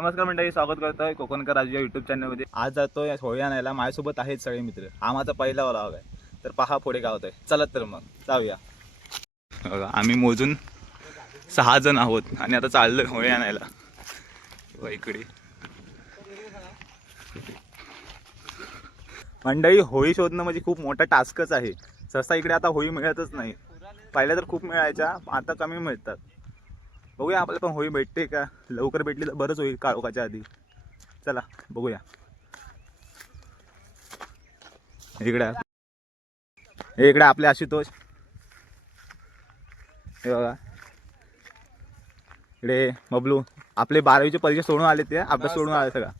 नमस्कार मंडळी, स्वागत करतोय कोकणकर राजू या यूट्यूब चॅनलमध्ये। आज जातोय होळी आणायला। माझ्यासोबत आहेत सगळे मित्र। हा माझा पहिला व्लॉग आहे, तर पहा पुढे काय होतंय। चला तर मग जाऊया। बघा आम्ही मोजून 6 जण आहोत आणि आता चाललोय होळी आणायला। इकडे मंडळी, होळी शोधणं म्हणजे खूप मोठा टास्कच आहे। सहसा इकडे आता होळी मिळतच नाही। पहिल्या तर खूप मिळायच्या, आता कमी मिळतात। बघूया आपल्याला पण होळी भेटते का। लवकर भेटली तर बरंच होईल काळोखाच्या आधी। चला बघूया। इकडे आपले आशुतोष, हे बघा इकडे बबलू। आपले 12वीचे परीक्षा सोडून आले, ते अभ्यास सोडून आले सगळा।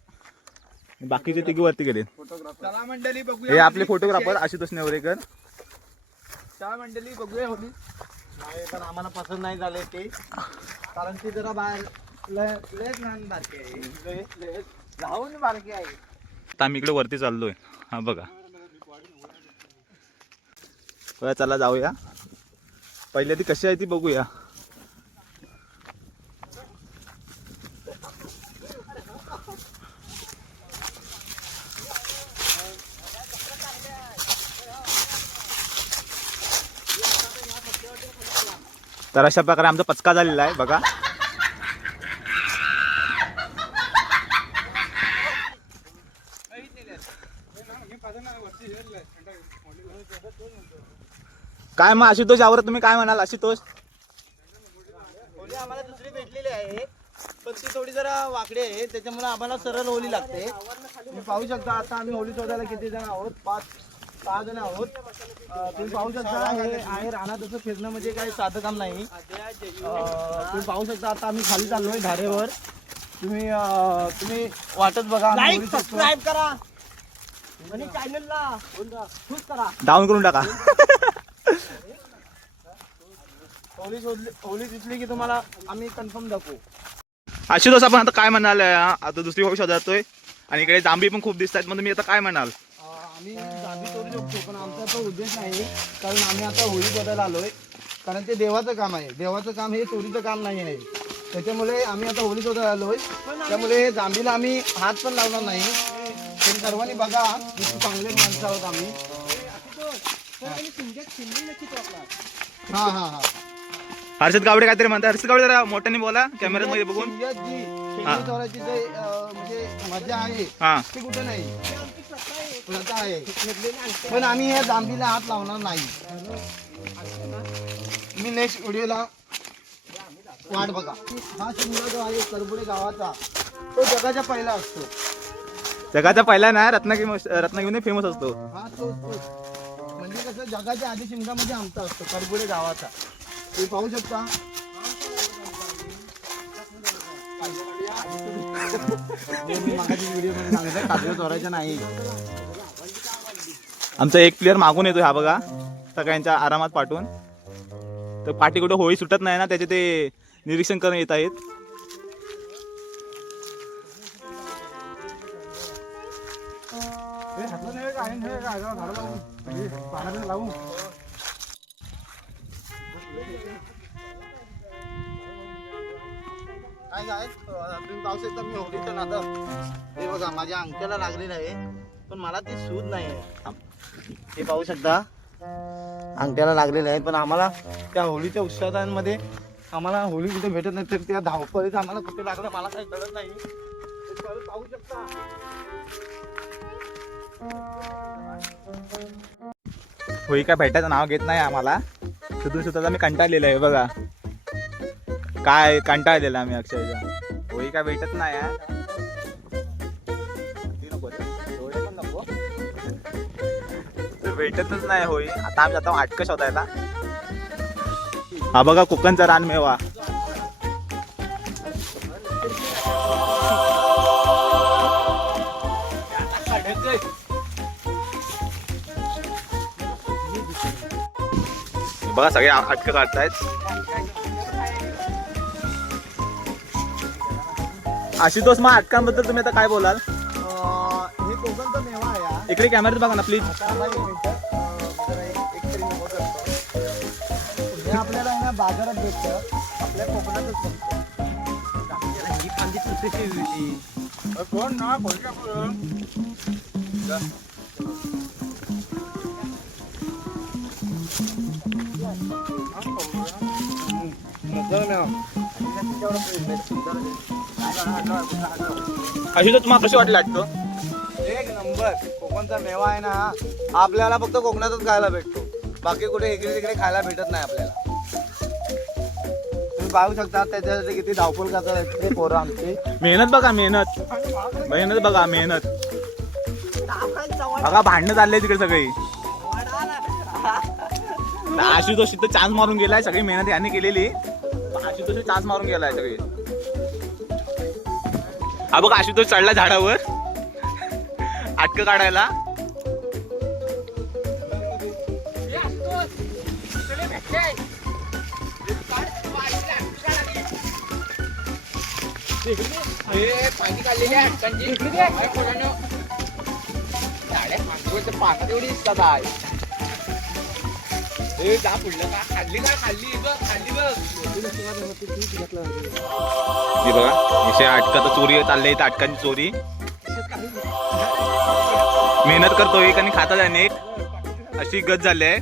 बाकीचे तिघी वरती गेले। चला मंडळी बघूया। हे आपले फोटोग्राफर आशुतोष नेवरेकर। चला मंडळी बघूया होळी। नाही पण आम्हाला पसंत नाही झाले ते, कारण की जरा बाहेर लय लहान बारके आहे, लावून बारके आहे। आता आम्ही इकडे वरती चाललोय। हा बघा, चला जाऊया। पहिल्या ती कशी आहे ती बघूया। तर अशा प्रकारे आमचा पचका झालेला आहे बघा। काय मग आशुतोष, यावर तुम्ही काय म्हणाल आशुतोष? होळी आम्हाला दुसरी भेटलेली आहे, पण ती थोडी जरा वाकडी आहे, त्याच्यामुळे आम्हाला सरळ होळी लागते। तुम्ही पाहू शकता आता आम्ही होळी शोधायला किती जण आहोत, 5-6 जण आहोत। तुम्ही पाहू शकता हे आहे रानात असं फिरणं म्हणजे काही साधं काम नाही। तुम्ही पाहू शकता आता आम्ही खाली चाललोय धारेवर। तुम्ही वाटच बघा, लाईक सबस्क्राइब करा आणि चॅनलला खुश करा, डाऊन करून टाका। होळी दिसली की तुम्हाला आम्ही कन्फर्म दाखवू। आशुतोष, आपण आता काय म्हणाल? आता दुसरी होळी शोधतोय आणि इकडे जांभी पण खूप दिसतात, मग तुम्ही आता काय म्हणाल? आम्ही जांभी तोडू शकतो, पण आमचा तो उद्देश नाही, कारण आम्ही आता होळी शोधायला आलोय। कारण ते देवाचं काम आहे, देवाचं काम हे चोरीचं काम नाही आहे। त्याच्यामुळे आम्ही आता होळी शोधायला आलोय, त्यामुळे जांभीला आम्ही हात पण लावणार नाही। तुम्ही सर्वांनी बघा किती चांगले माणसं आहोत आम्ही। हा हा हा हर्षद गावडे काहीतरी म्हणतात। हर्षद गावडे जरा मोठ्याने बोला कॅमेरा मध्ये बघून। शेंगडी चोरायची म्हणजे मजा आहे ती कुठे नाही, प्रथा आहे। पण आम्ही या जांभीला हात लावणार नाही। मी नेक्स्ट व्हिडिओला वाट बघा। हा शिमगा जो आहे करबुडे गावाचा, तो जगाच्या पहिला असतो। जगाचा पहिला नाही, रत्नागिरी फेमस असतो। हा तोच म्हणजे कसं जगाच्या आधी शिमगा म्हणजे आमचा असतो, करबुडे गावाचा। तुम्ही पाहू शकता। व्हिडिओ मध्ये सांगितलं काजू चोरायचं नाही। आमचा एक प्लेअर मागून येतो, हा बघा सगळ्यांच्या आरामात पाठवून। तर पाठी कुठे होळी सुटत नाही ना, त्याचे ते निरीक्षण करून येत आहेत। तुम्ही पाहू शकता मी होळीचं नातं हे बघा माझ्या अंगठ्याला लागलेलं आहे, पण मला ती सूज नाही आहे। हे पाहू शकता अंगठ्याला लागलेलं आहे, पण आम्हाला त्या होळीच्या उत्सवांमध्ये आम्हाला होळी कुठे भेटत नाही, तर त्या धावपळीत आम्हाला कुठे लागलं मला काही कळत नाही। पाहू शकता होळी काय भेटायचं नाव घेत नाही आम्हाला। शोधून सुद्धा मी कंटाळलेलं आहे बघा, काय कंटाळलेलं आम्ही अक्षरशः। होळी काय भेटत नाही यार, भेटतच नाही होळी। आता आम्ही जातो आटकं शोधायला। हा बघा कोकणचा रानमेवा। बघा सगळे आटकं काढतायत। आशुतोष, मग अटकांबद्दल तुम्ही आता काय बोलाल? हे कोकणचा मेवा आहे। इकडे कॅमेऱ्यात बघा ना प्लीज। हे आपल्याला बाजारात भेटतं, आपल्या कोकणातच भेटतं। कोण ना कोणत्या अशी तर तुम्हाला कशी वाटली आटतो? एक नंबर. कोकणचा मेवा आहे ना, आपल्याला फक्त कोकणातच खायला भेटतो. बाकी कुठे इकडे तिकडे खायला भेटत नाही आपल्याला. तुम्ही पाहू शकता त्याच्यासाठी किती धावपळ करतात ते पोरं आमची. मेहनत बघा, मेहनत मेहनत बघा, मेहनत बघा. भांडणं चालले तिकडे सगळी. आशुतोष तर चान्स मारून गेलाय. सगळी मेहनत याने केलेली. आशुतोष चान्स मारून गेलाय सगळी. हा बघ, आशुतोष चढला झाडावर आटक काढायला. पाणी काढलेली आहे पाण्यात एवढी दिसतात आहे. जा पुढलं का खाल्ली का खाल्ली बघ खाल्ली बघ. हे बघा, इथे आटकाचं चोरी चाललंय. आटकांची चोरी. मेहनत करतो एक आणि खाता जाणे एक. अशी गत झाली आहे.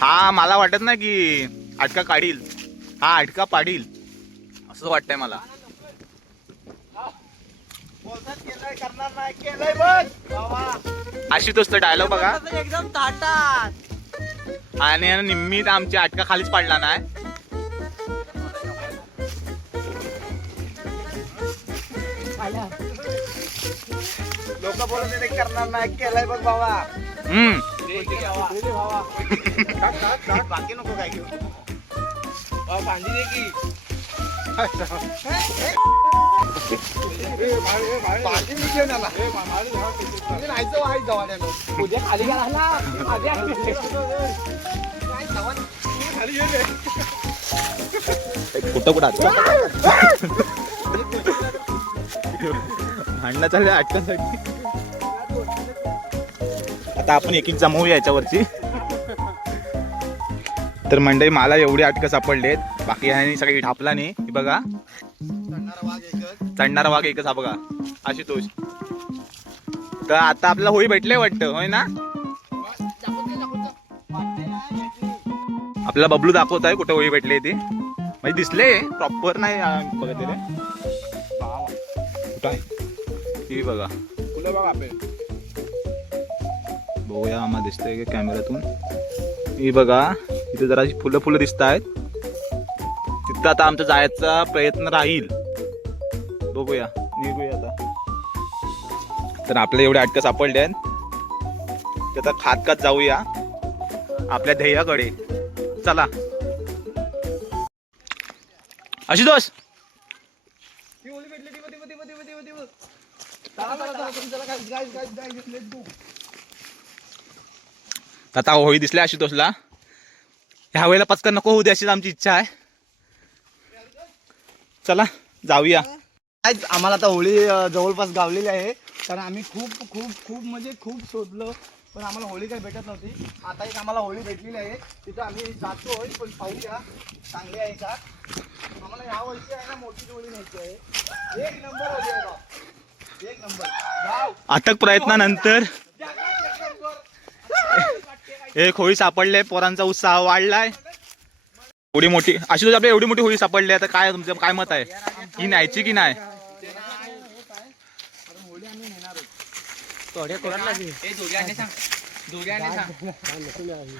हा मला वाटत नाही की आटका काढील. हा आटका पाडील असं वाटतंय मला. करणार नाही केलंय बघ. आशुतोष तर डायलॉग बघा. एकदम ताटात. आणि निम्मी आमची आटका खालीच पडला नाही. लोक बोलत ते करणार नाही केलंय बघ बाबा. बाकी नको काय घेऊ. पाणी दे की उद्या खाली कुठं भांडणं चालले आटकांसाठी. आता आपण एक एक जमवूया याच्यावरची. तर मंडळी मला एवढी आटकं सापडलेत. बाकी ह्यानी सगळी ढापला नाही. हे बघा, चढणारा वाघ एकच. हा बघा आशुतोष. तर आता आपल्याला होळी भेटले वाटतं, होय ना? आपल्याला बबलू दाखवत आहे कुठे होळी भेटली ती. म्हणजे दिसले प्रॉपर नाही बघा ते. कुठं आहे ती बघा. फुलं बघ आपले. बघूया आम्हाला दिसतंय कॅमेऱ्यातून. ही बघा, इथे जरा फुलं फुलं दिसत आहेत. तिथं आता आमचा जायचा प्रयत्न राहील. बघूया, निघूया आता. तर आपल्याला एवढे अटकं सापडले आहेत. त्याचा खात खात जाऊया आपल्या ध्येयाकडे. चला आशुतोष. आता होळी दिसली आशुतोषला. ह्या वेळेला पचकन नको होऊ दे अशीच आमची इच्छा आहे. चला जाऊया. आम्हाला आता होळी जवळपास गावलेली आहे. कारण आम्ही खूप खूप खूप म्हणजे खूप शोधलो पण आम्हाला होळी काही भेटत नव्हती. आता एक आम्हाला होळी भेटलेली आहे. तिथं आम्ही जातोय पण पाहूया चांगली आहे का. आम्हाला ह्या वर्षी आहे ना मोठी होळी न्यायची आहे. एक नंबर होळी आहे बा. एक नंबर. अथक प्रयत्नानंतर एक होळी सापडले. पोरांचा उत्साह वाढलाय. एवढी मोठी आशुतोष आपल्या एवढी मोठी होळी सापडली. आता काय तुमचं काय मत आहे की न्यायची की नाही?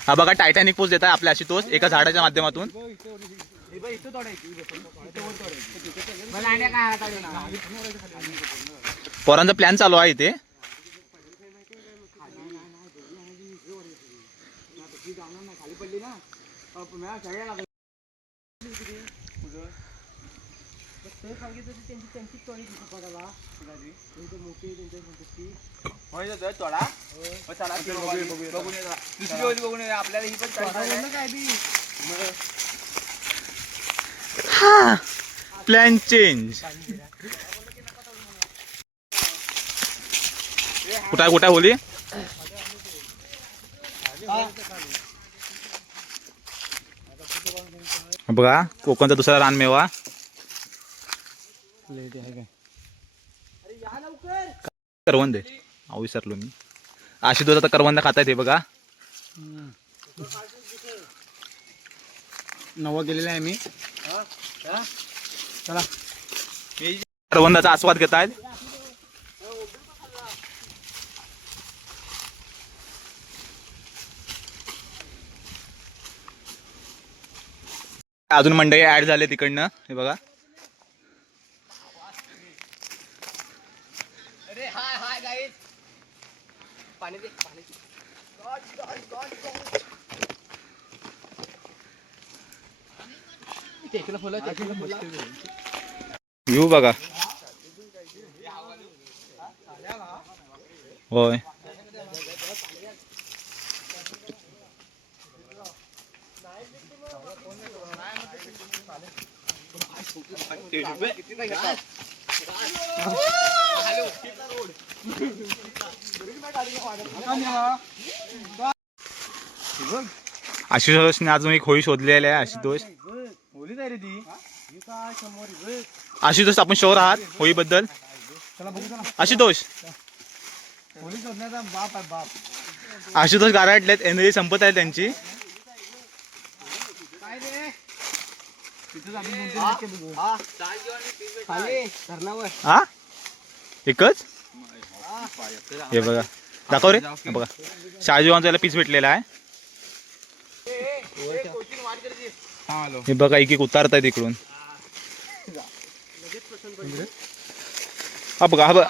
हा बघा, टायटॅनिक पोस्ट देत आहे आपल्या आशुतोष एका झाडाच्या माध्यमातून. पोरांचा प्लॅन चालू आहे इथे. आपल्याला ही पण हा प्लॅन चेंज. कुठे बोली बघा कोकणचा दुसरा रानमेवा करवंद आहे. अहो विसरलो मी. आशुतोष आता करवंद खातायत हे बघा. नवं गेलेलं आहे मी. चला करवंदाचा आस्वाद घेतायत. अजून मंडळी ऍड झाले तिकडनं हे बघा. अरे हाय हाय गाईज. पाणी दे पाणी दे. व्ह्यू बघा. होय आशुतोषने अजून एक होळी शोधलेली आहे. आशुतोष होलीच आहे रे ती. आशुतोष आपण शुअर आहात होळी बद्दल? चला बघू चला. आशुतोष होली शोधण्याचा बाप आहे बाप. आशुतोष गारटलेत. एनर्जी संपत आहे त्यांची. काय रे तिथेच आपण 2-3 टक्के बघू. खाली धरणावर. हा एकच हे बघा दाखव रे. हे बघा शाहजीवांचा याला पीस भेटलेला आहे. हे बघा एक एक उतारतायत इकडून. हा बघा हा बघा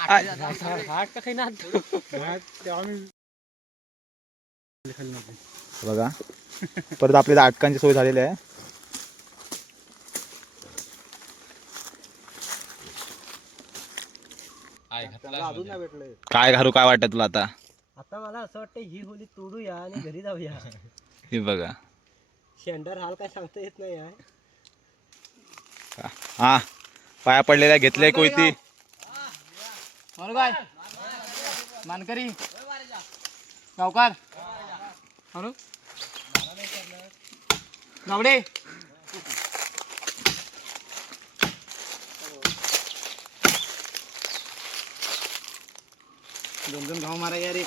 बघा परत आपल्याला अटकांची सोय झालेली आहे. काय घालू काय वाटत तुला आता? आता मला असं वाटतं ही होली तोडूया आणि घरी जाऊया. हे बघा शेंडर हाल काय सांगता येत नाही आहे. हा पाया पडलेल्या घेतलंय कोयती. काय मानकरी गावकार गावडे दोन घाव मारा या रे.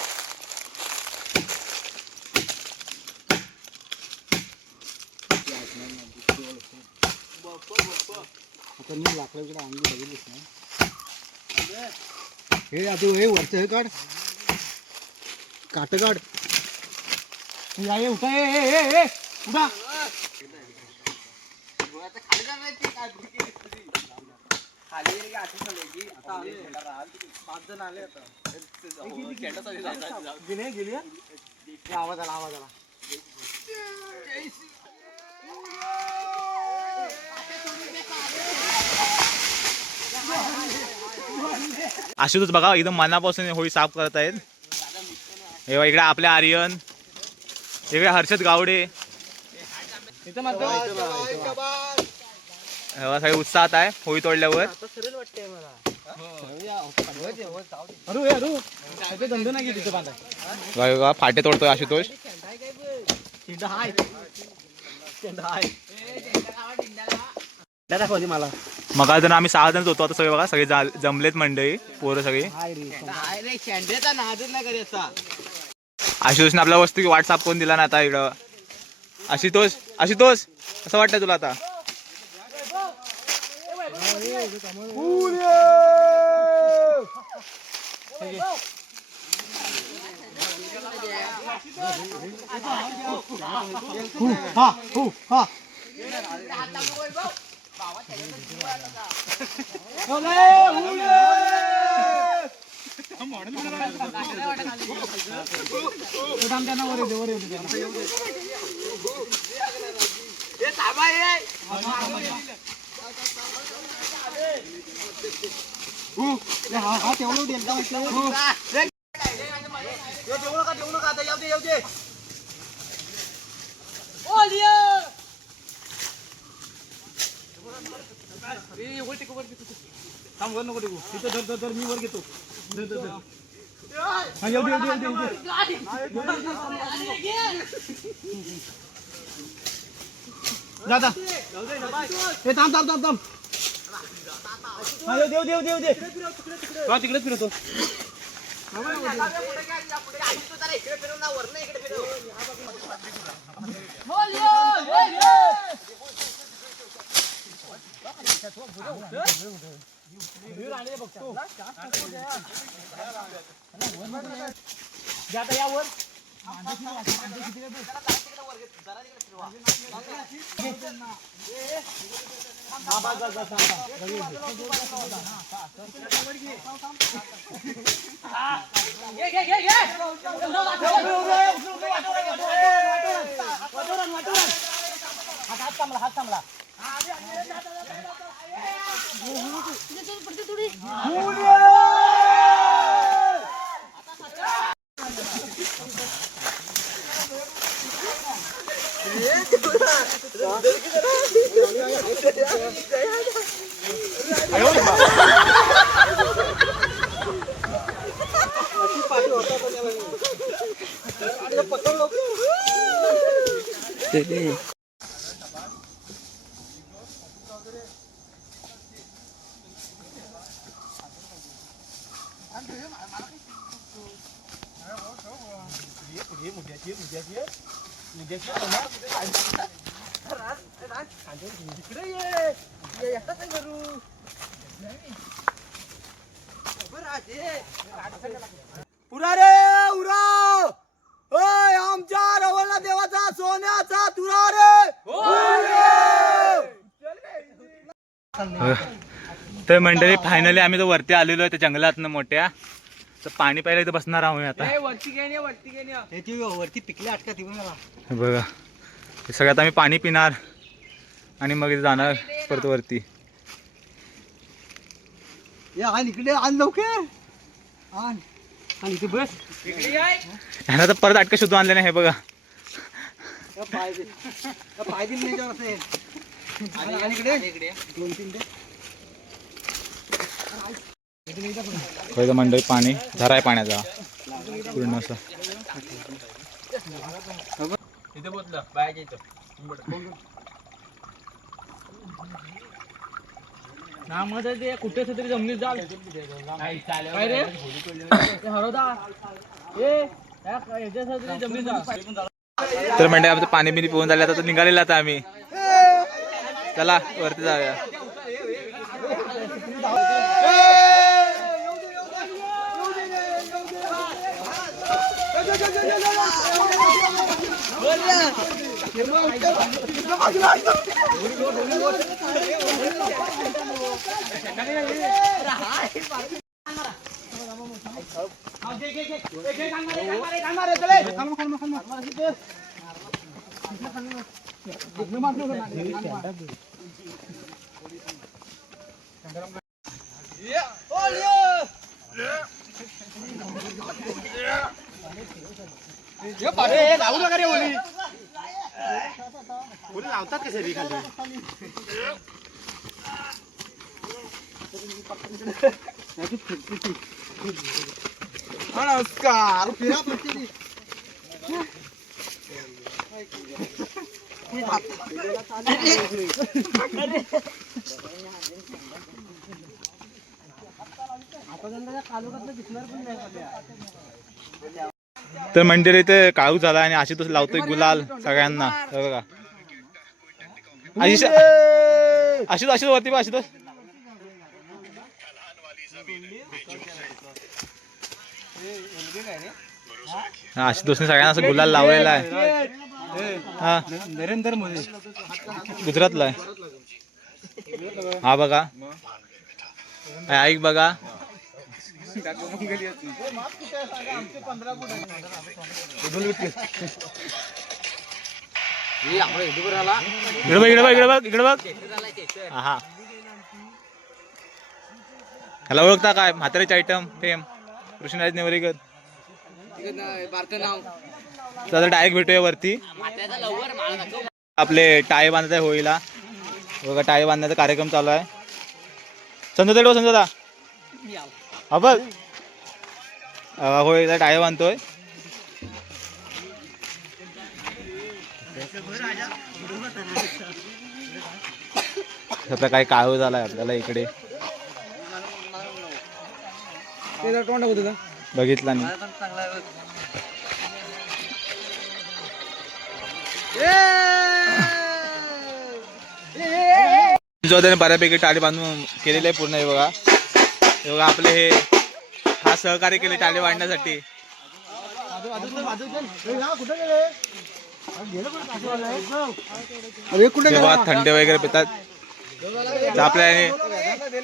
आता मी लाकडाकडे आणली बघितलीस ना. हे आता हे वरचं हे काढ काट काढ. या ये उठा ए उठा. आवाज आला आवाज आला. आशुतोष बघा एकदम मनापासून होळी साफ करत आहेत. हे बघा, इकडे आपल्या आर्यन, इकडे हर्षद गावडे, हे बघा, सगळे उत्साहात आहे होळी तोडल्यावर. सरळ वाटतंय मला. धंदो नाही तिथं बांधा. बघा, फाटे तोडतोय आशुतोष. दाखवते मला. मग जर आम्ही 6 जण होतो, आता सगळे बघा सगळे जमलेत मंडळी पोरं सगळी. आशुतोषने आपल्या वस्तू व्हॉट्सअप करून दिला ना आता इकडं. आशुतोष आशुतोष कसं वाटतंय तुला आता? थांब वर नको टिकू तिथं धर धर धर मी वर घेतो धर धर धर हा येऊ दे येऊ दे येऊ दे जा जा हे थांब थांब थांब थांब हा येऊ दे येऊ दे येऊ दे हा तिकडेच फिरतो हात थांबला पुरारे उरा ओय आमच्या रवळना देवाचा सोन्याचा तुरारे तर मंडळी फायनली आम्ही तो वरती आलेलो आहे त्या जंगलातनं मोठ्या तर पाणी प्यायला इथं बसणार आहोत आता वरती पिकले अटका हे बघा हे सगळ्यात आम्ही पाणी पिणार आणि मग इथे जाणार परत वरती आण इकडे आण लवकर आण आणि इथे बस ह्याला तर परत अटका शोधून आणले नाही हे बघा पाय दिल त्याच्यावर असेल आणि इकडे दोन तीन पहिलं मंडळी पाणी झरा आहे पाण्याचा पूर्ण असं इथे बोललं बाहेर इथं ना मग ते कुठे तरी जमिनीत जाल काय रे हरवदा याच्यासाठी जमिनीत जा तर मंडळी आमचं पाणी बिनी पिऊन झालं आता निघालेलं आता आम्ही चला वरती जाऊया लावू नका रे ओली ओली लावतात कसे रे खाली नमस्कार फिरा पडते तर मंदिर इथे काळू झाला आणि आशुतोष लावतोय गुलाल सगळ्यांना हे बघा आशुतोष आशुतोष वरती बघ आशुतोष आशुतोषने सगळ्यांना असं गुलाल लावलेला आहे हा नरेंद्र मोदी गुजरातला आहे हा बघा ऐक बघा इकडे बघ हा ह्याला ओळखता काय म्हातारीचे आयटम फेम कृष्णराज नेवरेकर तर डायरेक्ट भेटूया वरती आपले टाय बांधत आहे होळीला बघा टाळी बांधण्याचा कार्यक्रम चालू आहे. संजोदा संजोदा हा बघ होय टाळी बांधतोय. आता काही काळू झालाय आपल्याला इकडे बघितला नाही. बऱ्यापैकी टाळी बांधून केलेले आहे पूर्ण. हे बघा हे बघा आपले हे खास सहकार्य केले टाळी बांधण्यासाठी. हे बघा थंडे वगैरे पितात. आपल्या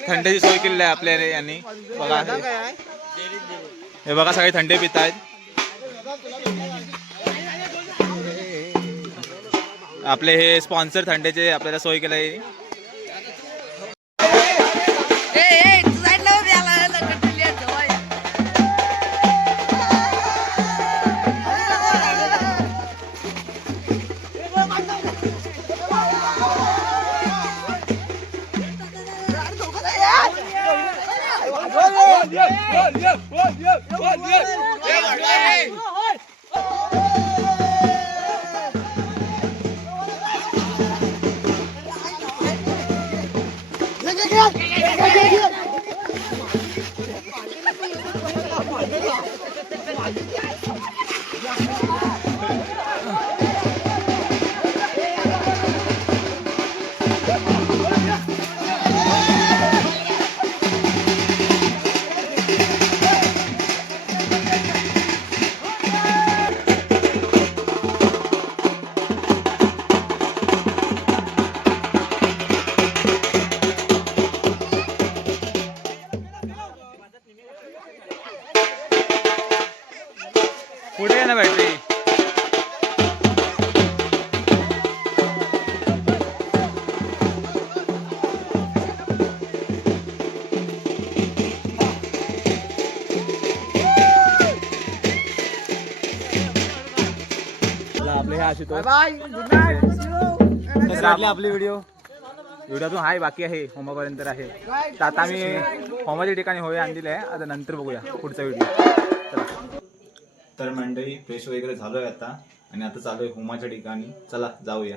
थंडीची सोय केलेली आहे आपल्या यांनी. बघा हे बघा सगळे थंडे पित आहेत. आपले हे स्पॉन्सर थंडेचे आपल्याला सोय केलं आहे. पुढे आहे ना बॅटरी. आपले हे आशुतोष आपले व्हिडिओतून आहे बाकी आहे होमापर्यंत आहे. तर आता आम्ही होमाच्या ठिकाणी होय आणलेले आहे. आता नंतर बघूया पुढचा व्हिडिओ. तर मंडळी फ्रेश वगैरे झालोय आता आणि आता चालू आहे होमाच्या ठिकाणी. चला जाऊया.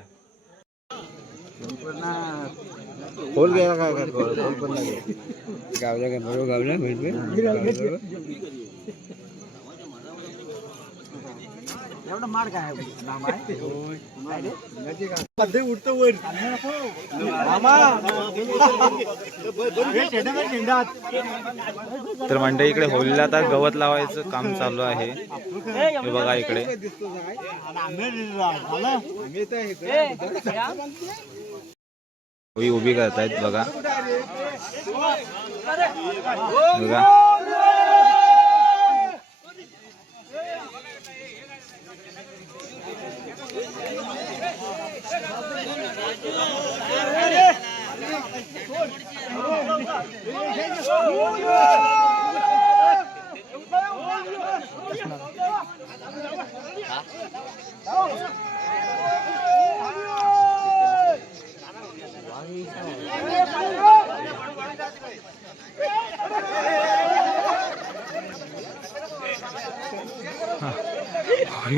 तर मंडळी इकडे होलीला आता गवत लावायचं काम चालू आहे. हे बघा इकडे होळी उभी करतायत बघा बघा.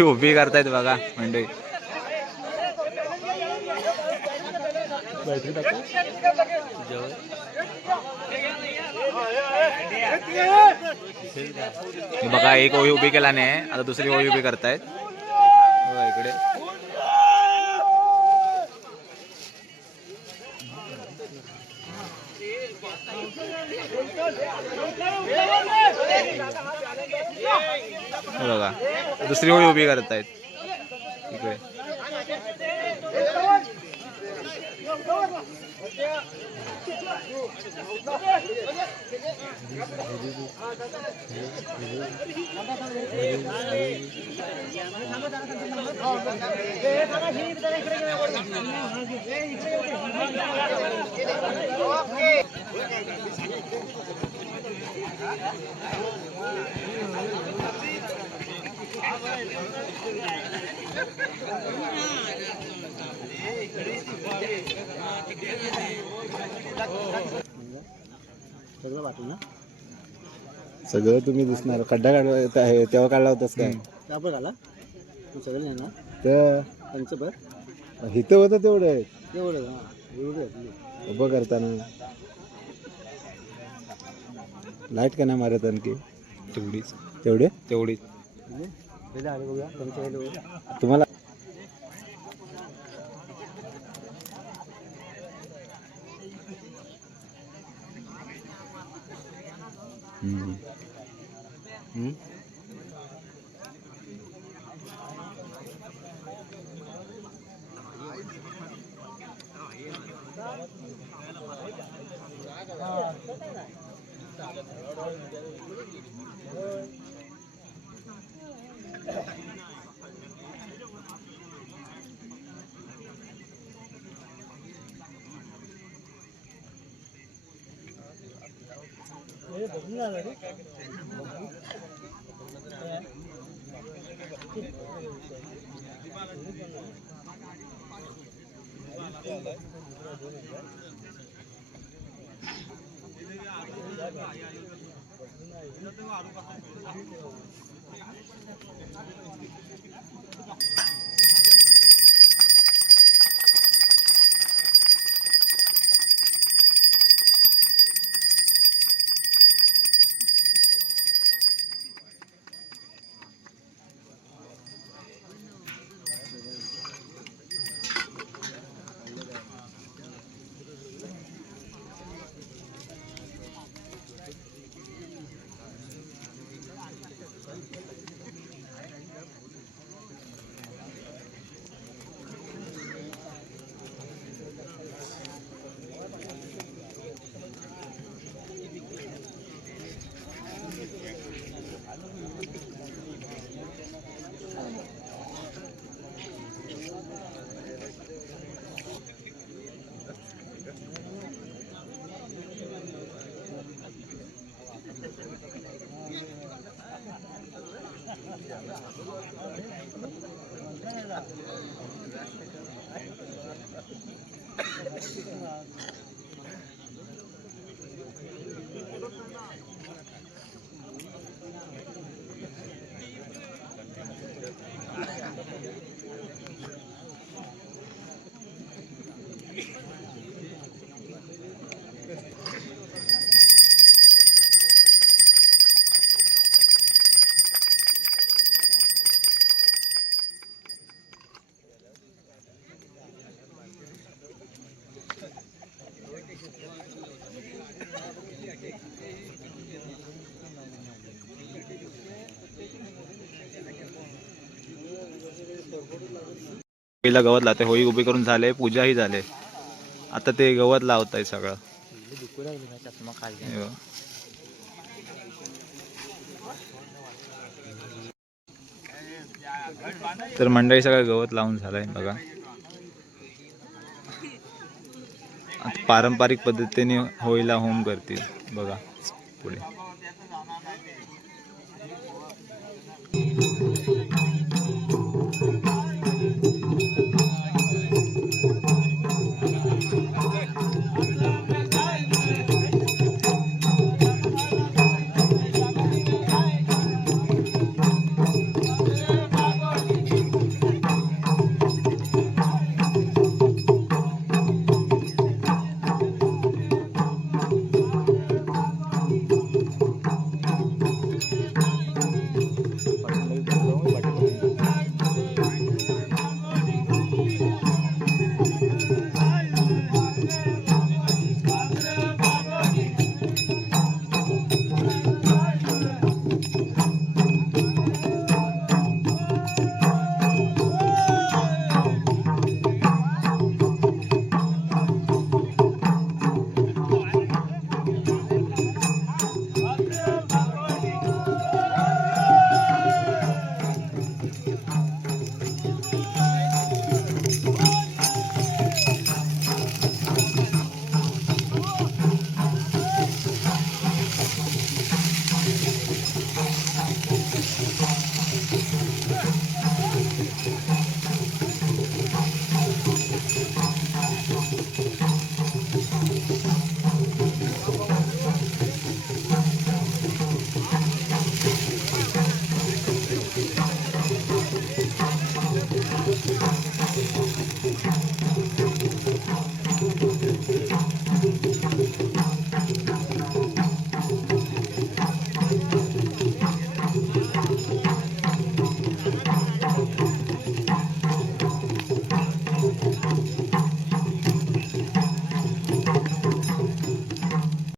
उभी करतायत बघा मंडळी. बघा एक होळी उभी केला नाही, आता दुसरी होळी उभी करतायत बघा इकडे. बघा दुसरी होळी उभी करतायत इकडे. सगळं वाटलं ना सगळं तुम्ही दिसणार. खड्डा काढला आहे तेव्हा काढला होतास काय? आपण आला तू सगळं नाही ना तर त्यांचं बघ इथं होतं तेवढं एवढं एवढं उभं करताना लाईट का नाही मारत आणखी तेवढीच तेवढीच आले बघूया त्यांच्या वेळेला बघूया. तुम्हाला पहिला गवत लावते, होळी उभी करून झाले, पूजाही झाले. आता ते गवत लावत आहे सगळं. हो. तर मंडळी सगळं गवत लावून झालंय बघा. आता पारंपरिक पद्धतीने होळीला होम करतील बघा पुढे.